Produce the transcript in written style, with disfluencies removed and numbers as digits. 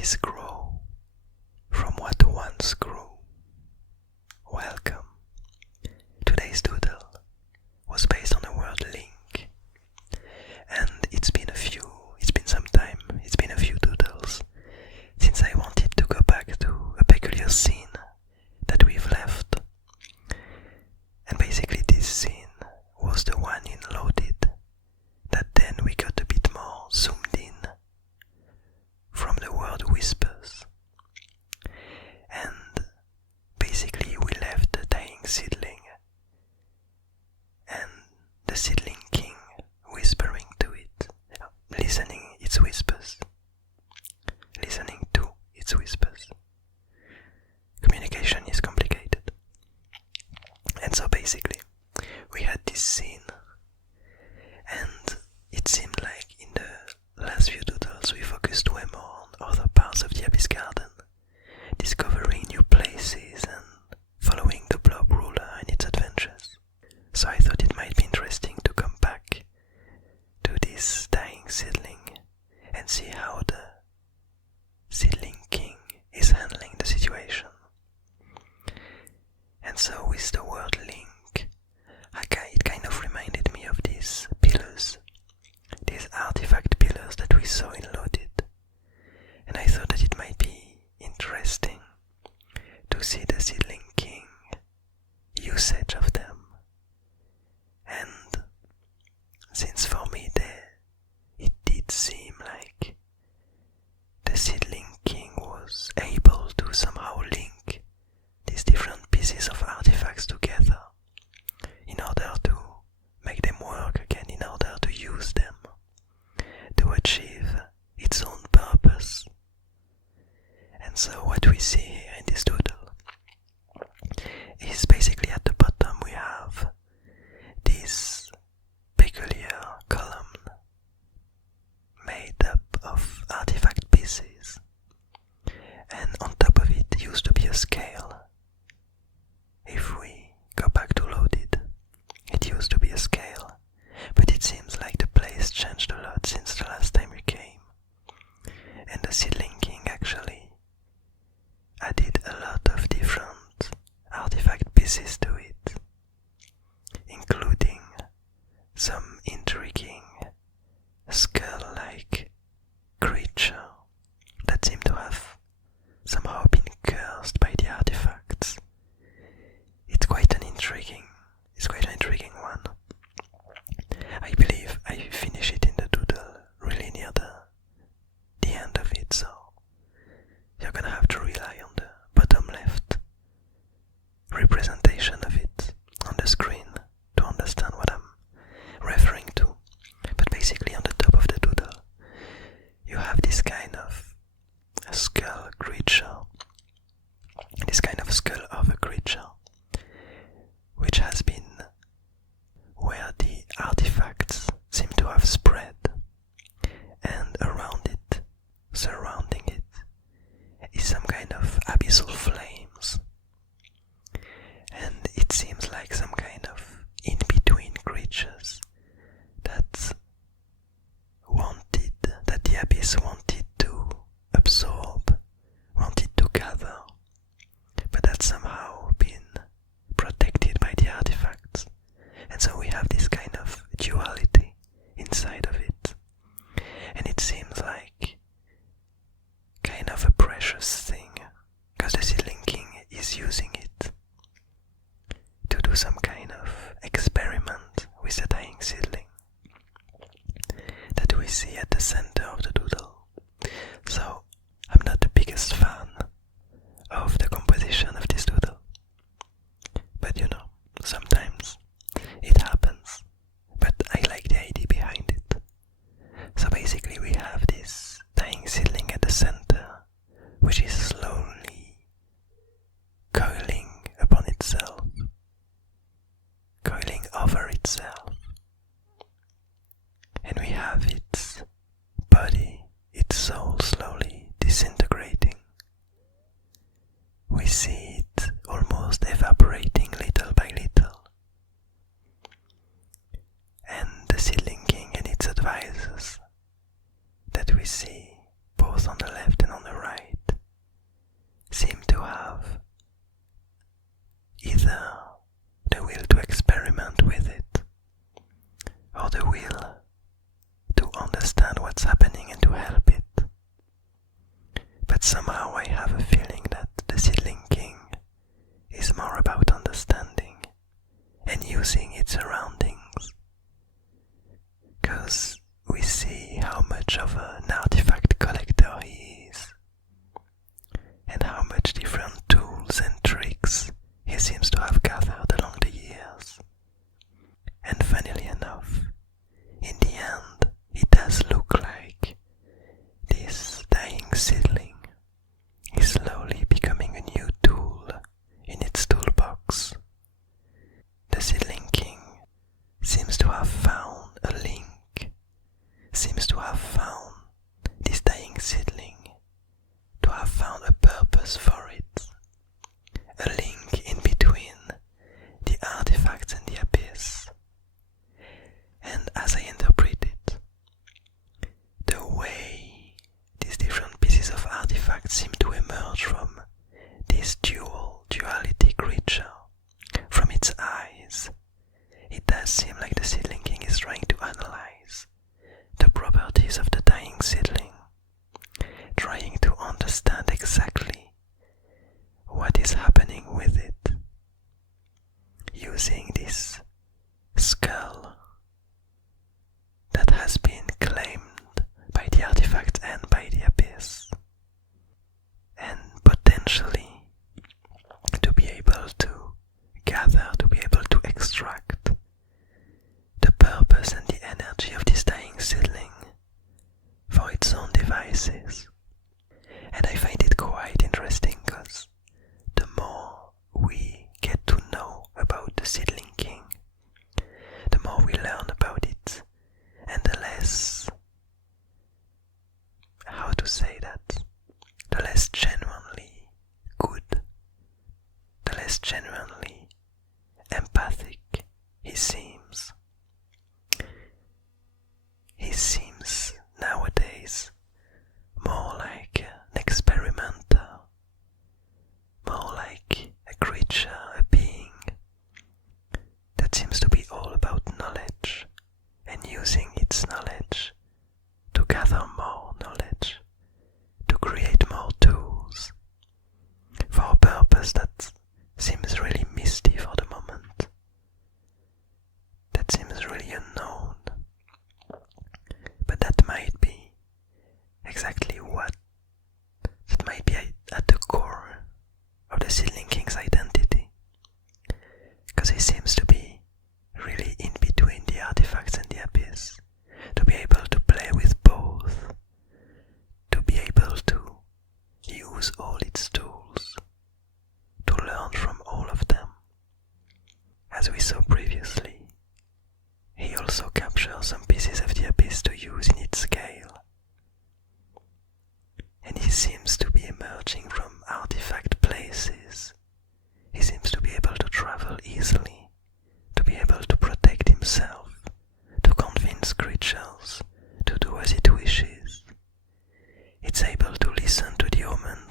is grow from what once grew. Welcome. Today's doodle was based on the word link, and it's been some time, it's been a few doodles since I wanted to go back to a peculiar scene that we've left. And basically this scene was the one in Loaded that then we got a bit more zoomed in from the word whispers. And basically we left the dying seedling and the seedling king whispering to it, listening its whispers, listening to its whispers. Communication is complicated. And so basically we had this scene, and it seemed like in the last few doodles we focused way more on other parts of the Abyss Garden, discovering new places and following the blob ruler in its adventures. So I thought it might be interesting to come back to this dying seedling and see how the seedling king is handling the situation. And so with the word link, it kind of reminded me of these pillars, these artifact pillars that we saw in Loaded. And I thought that it might be interesting to see the seedling king usage of them. And since for me it did seem like the seedling king was able to somehow link these different pieces of artifacts together in order to make them work again, in order to use them to achieve its own purpose. And so what we see here in this doodle is basically at the bottom we have this peculiar column made up of artifact pieces, and on top of it used to be a scale. If we go back to Loaded, it used to be a scale, but it seems like the place changed a lot since the last time we came, and the seedling king actually added a lot of different artifact pieces to it, including some intriguing skull-like creature that seemed to have somehow been cursed by the artifacts. It's quite an intriguing one. I believe I finish it in the doodle really near the end of it, so you're gonna have to rely on the bottom left representation of it on the screen to understand what I'm referring to. But basically on the top of the doodle you have this kind of skull creature, this kind of skull of a creature, which has been where the artifacts seem to have spread, and around it, surrounding it, is some kind of abyssal flames. And it seems like some kind of in-between creatures that the abyss wanted to absorb, wanted to gather, but that somehow been protected by the artifacts. And so we have this kind of duality inside of it, and it seems like kind of a precious thing, because the seedling king is using it to do some kind of experiment with the dying seedling that we see at the center of the doodle. So I'm not the biggest fan of the composition of this doodle, but sometimes it happens, but I like the idea behind it. So basically we have this dying seedling at the center, which is somehow I have a feeling that the Seedling King is more about understanding and using its surroundings, because we see how much of an artifact collector he is, and how much different tools and tricks he seems to have gathered along the years. And funnily enough, in the end, it does look like this dying seedling is slowly becoming a new tool in its toolbox. The Seedling King seems to have found a link, seems to have found this dying seedling, to have found a purpose for it, a link in between the artifacts and the abyss. And as I interpret it, the way these different pieces of artifacts seem to emerge from this duality creature, from its eyes, it does seem like the Seedling King is trying to analyze the properties of the dying seedling, trying to understand exactly what is happening with it, using this skull that has been claimed by the artifact and by the abyss, and potentially to be able to gather, to be able to extract the purpose and the energy of this dying seedling for its own devices. And I find it quite interesting because the more we get to know about the Seedling King, the more we learn about it, and the less, how to say that, the less genuinely good, the less genuinely empathic he seems. He seems nowadays more like an experimenter, more like a creature, a being that seems to be all about knowledge and using its knowledge to gather more knowledge, to create more tools for a purpose that seems really misty for the moment, that seems really unknown, but that might be exactly what, that might be at the core of the Seedling King's identity, because he seems to be really in between the artifacts and the abyss, to be able to play with both, to be able to use all its tools, to learn from all of them. As we saw previously, he also captures some pieces of the abyss to use in its scale, and he seems to be emerging from artifact places. He seems to be able to travel easily, to be able to protect himself, to convince creatures to do as it wishes. It's able to listen to the omens